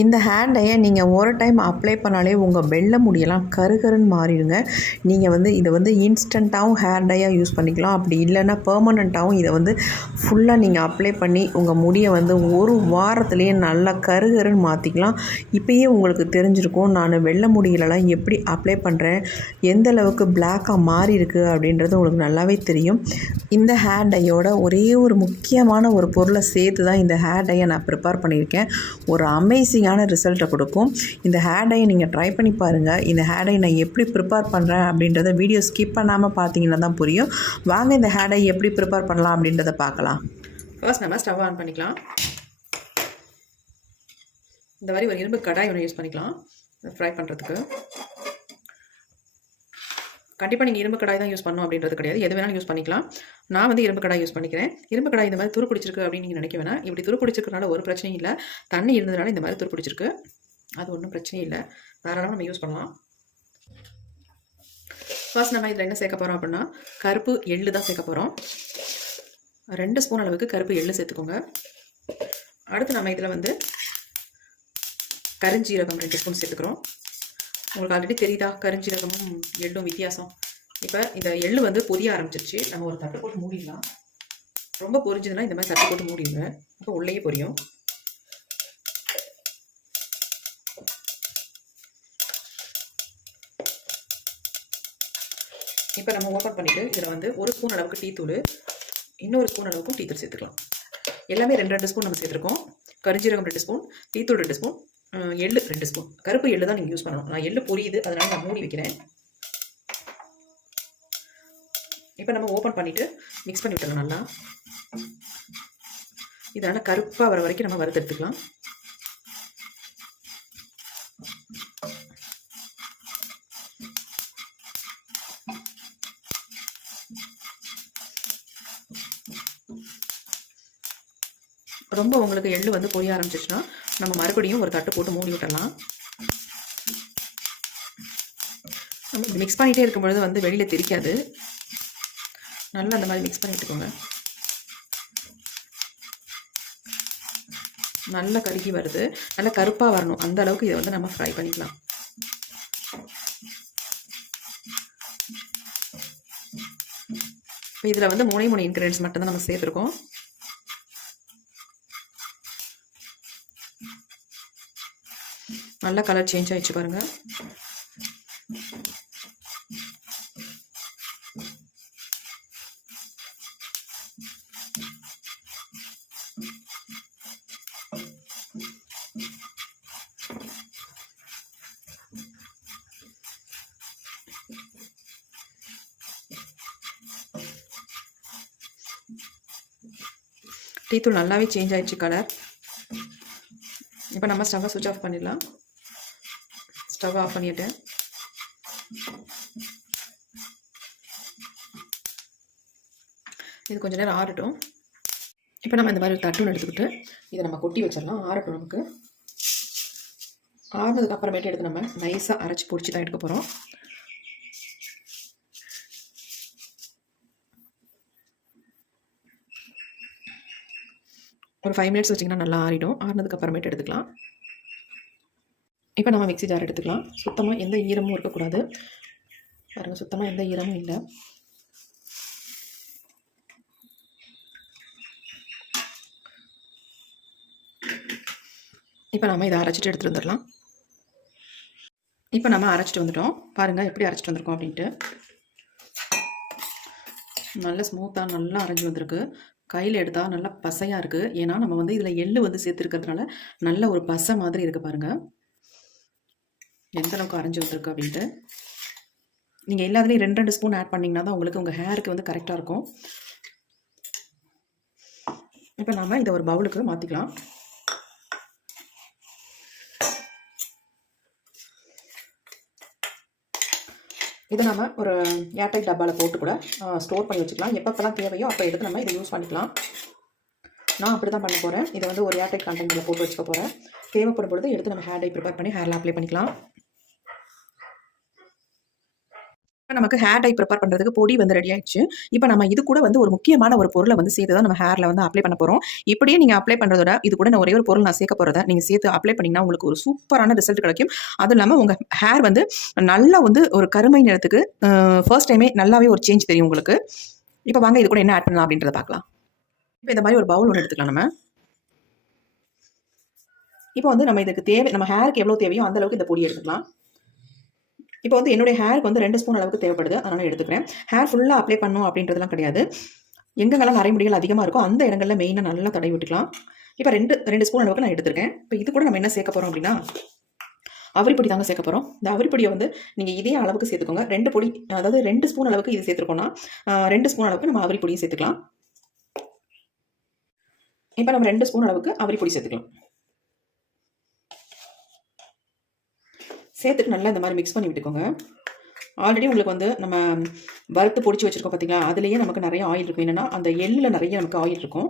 இந்த ஹேர் டையை நீங்கள் ஒரு டைம் அப்ளை பண்ணாலே உங்கள் வெள்ளை முடியெல்லாம் கருகருன்னு மாறிடுங்க. நீங்கள் இதை இன்ஸ்டண்ட்டாகவும் ஹேர் டையாக யூஸ் பண்ணிக்கலாம். அப்படி இல்லைன்னா பெர்மனண்ட்டாகவும் இதை ஃபுல்லாக நீங்கள் அப்ளை பண்ணி உங்கள் முடியை ஒரு வாரத்துலேயே நல்லா கருகருன்னு மாற்றிக்கலாம். இப்போயே உங்களுக்கு தெரிஞ்சிருக்கும் நான் வெள்ளை முடியிலலாம் எப்படி அப்ளை பண்ணுறேன், எந்த அளவுக்கு பிளாக்காக மாறி இருக்குது அப்படின்றது உங்களுக்கு நல்லாவே தெரியும். இந்த ஹேர் டையோட ஒரே ஒரு முக்கியமான ஒரு பொருளை சேர்த்து தான் இந்த ஹேர் டையை நான் ப்ரிப்பேர் பண்ணியிருக்கேன். ஒரு அமேசிங்கான ரிசல்ட்டை கொடுக்கும். இந்த ஹேர் டையை நீங்கள் ட்ரை பண்ணி பாருங்கள். இந்த ஹேர் டை நான் எப்படி ப்ரிப்பேர் பண்ணுறேன் அப்படின்றத வீடியோ ஸ்கிப் பண்ணாமல் பார்த்தீங்கன்னா தான் புரியும். வாங்க இந்த ஹேர் டை எப்படி ப்ரிப்பேர் பண்ணலாம் அப்படின்றத பார்க்கலாம். ஃபர்ஸ்ட் நம்ம ஸ்டவ் ஆன் பண்ணிக்கலாம். இந்த மாதிரி ஒரு இரும்பு கடாய் ஒன்று யூஸ் பண்ணிக்கலாம் ஃப்ரை பண்ணுறதுக்கு. கண்டிப்பாக நீங்கள் இரும்பு கடாய் தான் யூஸ் பண்ணணும் அப்படின்றது கிடையாது, எது வேணாலும் யூஸ் பண்ணிக்கலாம். நான் இரும்பு கடாய் யூஸ் பண்ணிக்கிறேன். இரும்பு கடாய் இந்த மாதிரி துரு பிடிச்சிருக்கு அப்படின்னு நீங்கள் நினைக்க வேணாம். இப்படி துரு பிடிச்சிருக்கனால ஒரு பிரச்சனையும் இல்லை. தண்ணி இருந்ததுனால இந்த மாதிரி துரு பிடிச்சிருக்கு, அது ஒன்றும் பிரச்சனையும் இல்லை. தாராளமாக நம்ம யூஸ் பண்ணலாம். ஃபர்ஸ்ட் நம்ம இதில் என்ன சேர்க்க போகிறோம் அப்படின்னா கருப்பு எள்ளு தான் சேர்க்க போகிறோம். 2 ஸ்பூன் அளவுக்கு கருப்பு எள்ளு சேர்த்துக்கோங்க. அடுத்து நம்ம இதில் கருஞ்சீரகம் 2 ஸ்பூன் சேர்த்துக்கிறோம். உங்களுக்கு ஆல்ரெடி தெரியுதா கருஞ்சீரகமும் எள்ளும் வித்தியாசம். இப்போ இந்த எள்ளு பொரிய ஆரம்பிச்சிருச்சு. நம்ம ஒரு தட்டு போட்டு மூடிடலாம். ரொம்ப பொரிஞ்சதுன்னா இந்த மாதிரி தட்டு போட்டு மூடிடுங்க, அப்போ உள்ளேயே பொரியும். இப்போ நம்ம ஓப்பன் பண்ணிவிட்டு இதில் 1 ஸ்பூன் அளவுக்கு டீ தூள், இன்னொரு ஸ்பூன் அளவுக்கும் டீ தூள் சேர்த்துக்கலாம். எல்லாமே 2 ஸ்பூன் நம்ம சேர்த்துருக்கோம். கருஞ்சீரகம் 2 ஸ்பூன், டீ தூள் 2 ஸ்பூன், எள்ளு 2 ஸ்பூன். கருப்பு எள்ளு தான் நீங்கள் யூஸ் பண்ணணும். நான் எள்ளு பொரியுது, அதனால நான் மூடி வைக்கிறேன். இப்போ நம்ம ஓப்பன் பண்ணிவிட்டு மிக்ஸ் பண்ணி விட்டுலாம் நல்லா. இதனால் கருப்பாக வர வரைக்கும் நம்ம வறுத்து எடுத்துக்கலாம். ரொம்ப உங்களுக்கு எள்ளு பொரிய ஆரம்பிச்சிச்சுன்னா நம்ம மறுபடியும் ஒரு தட்டு போட்டு மூடி விட்டுடலாம். நம்ம மிக்ஸ் பண்ணிகிட்டே இருக்கும் பொழுது வெளியில் தெரிக்காது. நல்லா அந்த மாதிரி மிக்ஸ் பண்ணி விட்டுக்கோங்க. நல்லா கருகி வருது, நல்லா கருப்பாக வரணும், அந்த அளவுக்கு இதை நம்ம ஃப்ரை பண்ணிக்கலாம். இப்போ இதில் 3 இன்க்ரீடியன்ஸ் மட்டும்தான் நம்ம சேர்த்துருக்கோம். நல்லா கலர் சேஞ்ச் ஆயிடுச்சு பாருங்க. டீ தூள் நல்லாவே சேஞ்ச் ஆயிடுச்சு கலர். இப்போ நம்ம ஸ்டவ்வை சுவிட்ச் ஆஃப் பண்ணிடலாம். ஸ்டவ் ஆஃப் பண்ணிட்டேன். இது கொஞ்சம் நேரம் ஆறட்டும். இப்போ நம்ம இந்த மாதிரி ஒரு தட்டுன்னு எடுத்துக்கிட்டு இதை நம்ம கொட்டி வச்சிடலாம். ஆறட்டும். நமக்கு ஆறுனதுக்கு அப்புறமேட்டு எடுத்து நம்ம நைஸாக அரைச்சி பிடிச்சி தான் எடுக்க போகிறோம். ஒரு 5 மினிட்ஸ் வச்சிங்கன்னா நல்லா ஆறிடும். ஆறுனதுக்கு அப்புறமேட்டு எடுத்துக்கலாம். இப்போ நம்ம மிக்ஸி ஜார் எடுத்துக்கலாம். சுத்தமாக எந்த ஈரமும் இருக்கக்கூடாது. பாருங்கள், சுத்தமாக எந்த ஈரமும் இல்லை. இப்போ நம்ம இதை அரைச்சிட்டு எடுத்துகிட்டு வந்துடலாம். இப்போ நம்ம அரைச்சிட்டு வந்துட்டோம். பாருங்கள் எப்படி அரைச்சிட்டு வந்திருக்கோம் அப்படின்ட்டு. நல்ல ஸ்மூத்தாக நல்லா அரைஞ்சி வந்திருக்கு. கையில் எடுத்தால் நல்லா பசையாக இருக்குது. ஏன்னா நம்ம இதில் எள்ளு சேர்த்துருக்கிறதுனால நல்ல ஒரு பசை மாதிரி இருக்குது. பாருங்கள் எந்த அளவுக்கு அரைஞ்சி வந்திருக்கு அப்படின்ட்டு. நீங்கள் எல்லாத்துலேயும் 2 ஸ்பூன் ஆட் பண்ணிங்கன்னா தான் உங்களுக்கு உங்கள் ஹேருக்கு கரெக்டாக இருக்கும். இப்போ நம்ம இதை ஒரு பவுலுக்கு மாற்றிக்கலாம். இதை நம்ம ஒரு ஏர்டைட் டப்பாவில் போட்டு கூட ஸ்டோர் பண்ணி வச்சுக்கலாம். எப்பப்பெல்லாம் தேவையோ அப்போ எடுத்து நம்ம இதை யூஸ் பண்ணிக்கலாம். நான் அப்படி தான் பண்ண போகிறேன். இதை ஒரு ஏர்டைட் கண்டெய்னரில் போட்டு வச்சுக்க போகிறேன். தேவைப்படும் பொழுது எடுத்து நம்ம ஹேர் டை ப்ரிப்பேர் பண்ணி ஹேரில் அப்ளை பண்ணிக்கலாம். இப்போ நமக்கு ஹேர் டை ப்ரிப்பேர் பண்ணுறதுக்கு பொடி வந்து ரெடி ஆயிடுச்சு. இப்போ நம்ம இது கூட வந்து ஒரு முக்கியமான ஒரு பொருளை வந்து சேர்த்து தான் நம்ம ஹேரில் வந்து அப்ளை பண்ண போகிறோம். இப்படியே நீங்கள் அப்ளை பண்ணுறதோட இது கூட நான் ஒரே ஒரு பொருள் நான் சேர்க்க போகிறத நீங்கள் சேர்த்து அப்ளை பண்ணிங்கன்னா உங்களுக்கு ஒரு சூப்பரான ரிசல்ட் கிடைக்கும். அதுவும் இல்லாமல் உங்கள் ஹேர் வந்து நல்லா வந்து ஒரு கருமை நிறத்துக்கு ஃபர்ஸ்ட் டைமே நல்லாவே ஒரு சேஞ்ச் தெரியும் உங்களுக்கு. இப்போ வாங்க இது கூட என்ன ஆட் பண்ணலாம் அப்படின்றத பார்க்கலாம். இப்போ இந்த மாதிரி ஒரு பவுல் ஒன்று எடுத்துக்கலாம் நம்ம. இப்போ வந்து நம்ம இதுக்கு தேவை, நம்ம ஹேருக்கு எவ்வளோ தேவையோ அந்த அளவுக்கு இந்த பொடி எடுத்துக்கலாம். இப்போ வந்து என்னுடைய ஹேருக்கு வந்து 2 ஸ்பூன் அளவுக்கு தேவைப்படுது, அதனால் எடுத்துக்கிறேன். ஹேர் ஃபுல்லாக அப்ளை பண்ணணும் அப்படின்றதுலாம் கிடையாது. எங்கெங்கெல்லாம் நரைமுடிகள் அதிகமாக இருக்கோ அந்த இடங்கள்ல மெயினாக நல்லா தடவி விட்டுக்கலாம். இப்போ 2 ஸ்பூன் அளவுக்கு நான் எடுத்துருக்கேன். இப்போ இது கூட நம்ம என்ன சேர்க்க போகிறோம் அப்படின்னா அவரிப்பொடி தாங்க சேர்க்க போகிறோம். இந்த அவரிப்பொடியை வந்து நீங்கள் இதே அளவுக்கு சேர்த்துக்கோங்க. 2 பொடி, அதாவது 2 ஸ்பூன் அளவுக்கு இது சேர்த்துருக்கோம்னா 2 ஸ்பூன் அளவுக்கு நம்ம அவரிப்பொடியும் சேர்த்துக்கலாம். இப்போ நம்ம 2 ஸ்பூன் அளவுக்கு அவரிப்பொடி சேர்த்துக்கலாம். சேர்த்துட்டு நல்லா இந்த மாதிரி மிக்ஸ் பண்ணி விட்டுக்கோங்க. ஆல்ரெடி உங்களுக்கு வந்து நம்ம வறுத்து பொடிச்சு வச்சுருக்கோம் பார்த்தீங்களா, அதுலேயே நமக்கு நிறைய ஆயில் இருக்கும். என்னென்னா அந்த எள்ளில் நிறைய நமக்கு ஆயில் இருக்கும்.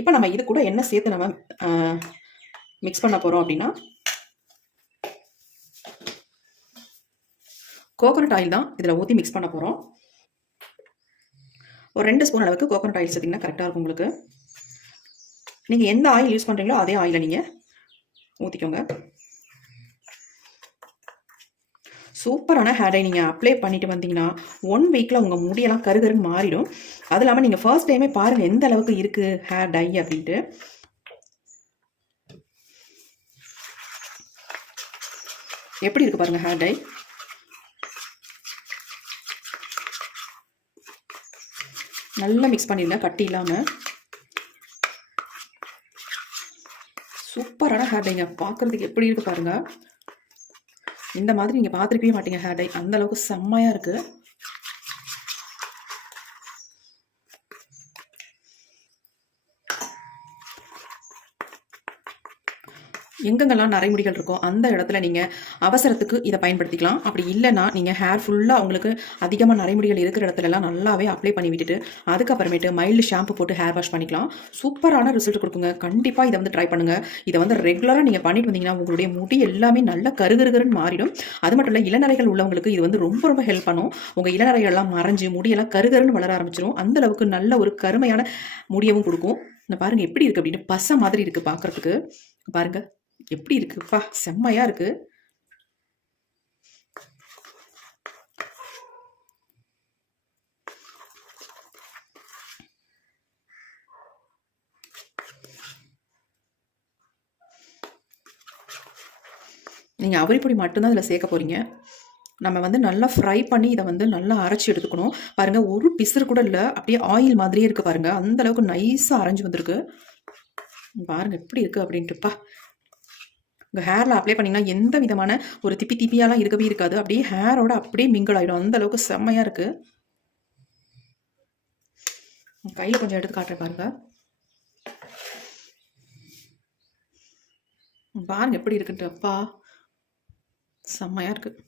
இப்போ நம்ம இது கூட என்ன சேர்த்து நம்ம மிக்ஸ் பண்ண போகிறோம் அப்படின்னா கோகோனட் ஆயில் தான் இதில் ஊற்றி மிக்ஸ் பண்ண போகிறோம். ஒரு 2 ஸ்பூன் அளவுக்கு கோகோனட் ஆயில் சேர்த்திங்கன்னா கரெக்டாக இருக்கும் உங்களுக்கு. நீங்கள் எந்த ஆயில் யூஸ் பண்ணுறீங்களோ அதே ஆயிலை நீங்கள் ஊற்றிக்கோங்க. சூப்பரான ஹேர் டை நீங்கள் அப்ளை பண்ணிட்டு வந்தீங்கன்னா 1 வீக்கில் உங்கள் முடியெல்லாம் கருகருன்னு மாறிடும். அது இல்லாமல் நீங்கள் ஃபர்ஸ்ட் டைமே பாருங்கள் எந்த அளவுக்கு இருக்குது ஹேர் டை அப்படின்ட்டு. எப்படி இருக்குது பாருங்கள் ஹேர் டை. நல்லா மிக்ஸ் பண்ணிடுங்க கட்டி இல்லாமல். சூப்பரான ஹேர் டைங்க, பார்க்குறதுக்கு எப்படி இருக்குது பாருங்கள். இந்த மாதிரி நீங்கள் பார்த்துருக்கவே மாட்டீங்க ஹேர் டை, அந்த அளவுக்கு செம்மையாக இருக்குது. எங்கெங்கெல்லாம் நரைமுடிகள் இருக்கோ அந்த இடத்துல நீங்கள் அவசரத்துக்கு இதை பயன்படுத்திக்கலாம். அப்படி இல்லைன்னா நீங்கள் ஹேர் ஃபுல்லாக உங்களுக்கு அதிகமாக நரைமுடிகள் இருக்கிற இடத்துலலாம் நல்லாவே அப்ளை பண்ணி விட்டுட்டு அதுக்கப்புறமேட்டு மைல்டு ஷாம்பு போட்டு ஹேர் வாஷ் பண்ணிக்கலாம். சூப்பரான ரிசல்ட் கொடுக்குங்க. கண்டிப்பாக இதை வந்து ட்ரை பண்ணுங்கள். இதை வந்து ரெகுலராக நீங்கள் பண்ணிட்டு வந்தீங்கன்னா உங்களுடைய முடி எல்லாமே நல்லா கருகருன்னு மாறிடும். அது மட்டும் இல்லை, இளநரைகள் உள்ளவங்களுக்கு இது வந்து ரொம்ப ரொம்ப ஹெல்ப் பண்ணும். உங்கள் இளநரைகள்லாம் மறைஞ்சு முடியெல்லாம் கருகருன்னு வளர ஆரம்பிச்சிடும். அந்த அளவுக்கு நல்ல ஒரு கருமையான முடியவும் கொடுக்கும். இந்த பாருங்கள் எப்படி இருக்குது அப்படின்னு, பசை மாதிரி இருக்குது பார்க்குறதுக்கு. பாருங்கள் எப்படி இருக்குப்பா, செம்மையா இருக்கு. நீங்க அவரிப்பொடி மட்டும்தான் இதில் சேர்க்க போறீங்க. நம்ம வந்து நல்லா ஃப்ரை பண்ணி இதை வந்து நல்லா அரைச்சி எடுத்துக்கணும். பாருங்க, ஒரு பிசுறு கூட இல்லை, அப்படியே ஆயில் மாதிரியே இருக்கு பாருங்க. அந்த அளவுக்கு நைஸாக அரைஞ்சு வந்திருக்கு. பாருங்க எப்படி இருக்கு அப்படின்ட்டுப்பா. உங்கள் ஹேரில் அப்ளை பண்ணிங்கன்னா எந்த விதமான ஒரு திப்பியாலாம் இருக்கவே இருக்காது. அப்படியே ஹேரோட அப்படியே மிங்கிள் ஆகிடும். அந்த அளவுக்கு செம்மையாக இருக்குது. கையில் கொஞ்சம் எடுத்து காட்டுறேன் பாருங்க. பாருங்க எப்படி இருக்குன்ட்டு, அப்பா செம்மையாக இருக்குது.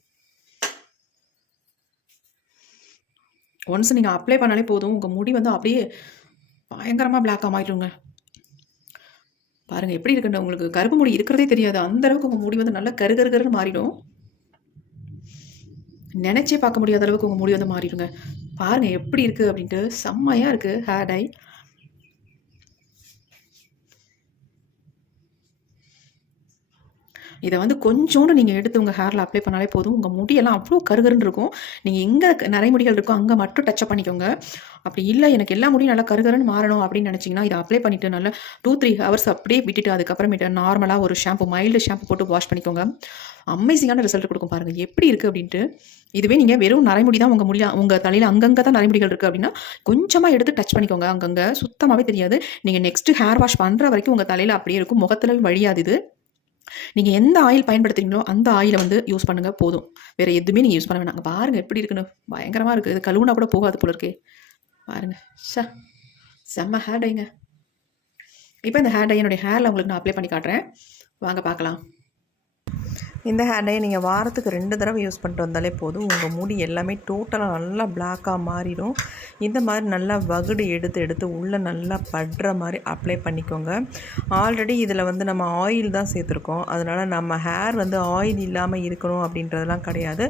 ஒன்ஸ் நீங்கள் அப்ளை பண்ணாலே போதும், உங்கள் முடி வந்து அப்படியே பயங்கரமாக பிளாக்காக மாறிடுங்க. பாருங்கள் எப்படி இருக்குன்னு, உங்களுக்கு கருப்பு முடி இருக்கிறதே தெரியாது. அந்த அளவுக்கு உங்கள் முடி வந்து நல்லா கருன்னு மாறிடும். நினைச்சே பார்க்க முடியாத அளவுக்கு உங்கள் முடி வந்து மாறிடுங்க. பாருங்கள் எப்படி இருக்குது அப்படின்ட்டு, செம்மையாக இருக்குது ஹேர் டை. இதை வந்து கொஞ்சோண்டு நீங்கள் எடுத்து உங்கள் ஹேரில் அப்ளை பண்ணாலே போதும். உங்கள் முடியெல்லாம் அவ்வளோ கருகருன்னு இருக்கும். நீங்கள் எங்கே நரைமுடிகள் இருக்கோ அங்கே மட்டும் டச்சப் பண்ணிக்கோங்க. அப்படி இல்லை எனக்கு எல்லா முடியும் நல்லா கருகருன்னு மாறணும் அப்படின்னு நினச்சிங்கன்னா இதை அப்ளை பண்ணிவிட்டு நல்லா 2-3 ஹவர்ஸ் அப்படியே விட்டுட்டு அதுக்கப்புறமேட்டு நார்மலாக ஒரு ஷாம்பு, மைல்டு ஷாம்பு போட்டு வாஷ் பண்ணிக்கோங்க. அமேசிங்கான ரிசல்ட் கொடுக்கும். பாருங்கள் எப்படி இருக்குது அப்படின்ட்டு. இதுவே நீங்கள் வெறும் நரைமுடி தான் உங்கள் தலையில் அங்கங்கே தான் நரைமுடிகள் இருக்குது அப்படின்னா கொஞ்சமாக எடுத்து டச் பண்ணிக்கோங்க. அங்கங்கே சுத்தமாகவே தெரியாது. நீங்கள் நெக்ஸ்ட்டு ஹேர் வாஷ் பண்ணுற வரைக்கும் உங்கள் தலையில் அப்படியே இருக்கும். முகத்தில் வழியாது. இது நீங்கள் எந்த ஆயில் பயன்படுத்துறீங்களோ அந்த ஆயிலை வந்து யூஸ் பண்ணுங்கள் போதும். வேறு எதுவுமே நீங்கள் யூஸ் பண்ண வேணாங்க. பாருங்கள் எப்படி இருக்குன்னு, பயங்கரமாக இருக்குது. இது கழுவுனா கூட போகாது போல இருக்கே. பாருங்கள், செம்ம ஹேர் டைங்க. இப்போ இந்த ஹேர் டை என்னுடைய ஹேரில் உங்களுக்கு நான் அப்ளை பண்ணி காட்டுறேன், வாங்க பார்க்கலாம். இந்த ஹேர் டையை நீங்கள் வாரத்துக்கு 2 தடவை யூஸ் பண்ணிட்டு வந்தாலே போதும். உங்கள் முடி எல்லாமே டோட்டலாக நல்லா பிளாக்காக மாறிடும். இந்த மாதிரி நல்லா வகுடு எடுத்து உள்ளே நல்லா படுற மாதிரி அப்ளை பண்ணிக்கோங்க. ஆல்ரெடி இதில் வந்து நம்ம ஆயில் தான் சேர்த்துருக்கோம். அதனால் நம்ம ஹேர் வந்து ஆயில் இல்லாமல் இருக்கணும் அப்படின்றதெல்லாம் கிடையாது.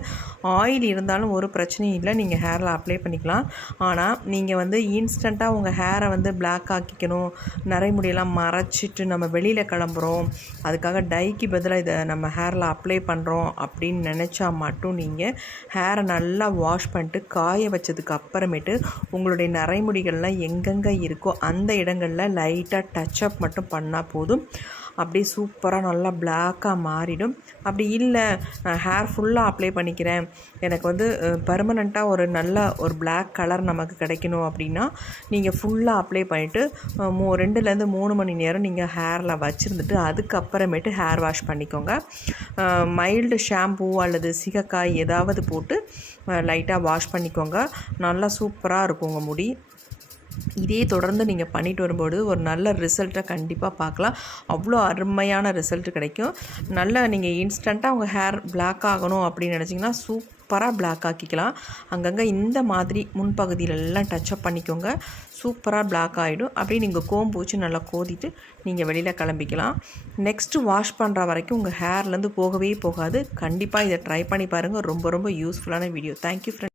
ஆயில் இருந்தாலும் ஒரு பிரச்சனையும் இல்லை, நீங்கள் ஹேரில் அப்ளை பண்ணிக்கலாம். ஆனால் நீங்கள் வந்து இன்ஸ்டண்ட்டாக உங்கள் ஹேரை வந்து பிளாக் ஆக்கிக்கணும், நரைமுடியெல்லாம் மறைச்சிட்டு நம்ம வெளியில் கிளம்புறோம், அதுக்காக டைக்கு பதிலாக இதை நம்ம ஹேரில் அப்ளை பண்ணுறோம் அப்படின்னு நினச்சா மட்டும் நீங்கள் ஹேரை நல்லா வாஷ் பண்ணிட்டு காய வச்சதுக்கு அப்புறமேட்டு உங்களுடைய நரைமுடிகள்லாம் எங்கெங்கே இருக்கோ அந்த இடங்களில் லைட்டாக டச்சப் மட்டும் பண்ணால் போதும். அப்படியே சூப்பராக நல்லா பிளாக்காக மாறிடும். அப்படி இல்லை நான் ஹேர் ஃபுல்லாக அப்ளை பண்ணிக்கிறேன், எனக்கு வந்து பெர்மனண்ட்டாக ஒரு நல்ல ஒரு பிளாக் கலர் நமக்கு கிடைக்கணும் அப்படின்னா நீங்கள் ஃபுல்லாக அப்ளை பண்ணிவிட்டு 2லேருந்து 3 மணி நேரம் நீங்கள் ஹேரில் வச்சுருந்துட்டு அதுக்கப்புறமேட்டு ஹேர் வாஷ் பண்ணிக்கோங்க. மைல்டு ஷாம்பூ அல்லது சிகக்காய் ஏதாவது போட்டு லைட்டாக வாஷ் பண்ணிக்கோங்க. நல்லா சூப்பராக இருக்கும் உங்கள் முடி. இதே தொடர்ந்து நீங்கள் பண்ணிட்டு வரும்போது ஒரு நல்ல ரிசல்ட்டை கண்டிப்பாக பார்க்கலாம். அவ்வளோ அருமையான ரிசல்ட் கிடைக்கும். நல்லா நீங்கள் இன்ஸ்டண்ட்டாக உங்கள் ஹேர் பிளாக் ஆகணும் அப்படின்னு நினச்சிங்கன்னா சூப்பராக பிளாக் ஆக்கிக்கலாம். அங்கங்கே இந்த மாதிரி முன்பகுதியிலெல்லாம் டச்சப் பண்ணிக்கோங்க, சூப்பராக பிளாக் ஆகிடும். அப்படியே நீங்கள் கோம்பு வச்சு நல்லா கோதிட்டு நீங்கள் வெளியில் கிளம்பிக்கலாம். நெக்ஸ்ட்டு வாஷ் பண்ணுற வரைக்கும் உங்கள் ஹேர்லேருந்து போகவே போகாது. கண்டிப்பாக இதை ட்ரை பண்ணி பாருங்கள். ரொம்ப ரொம்ப யூஸ்ஃபுல்லான வீடியோ. Thank you friends.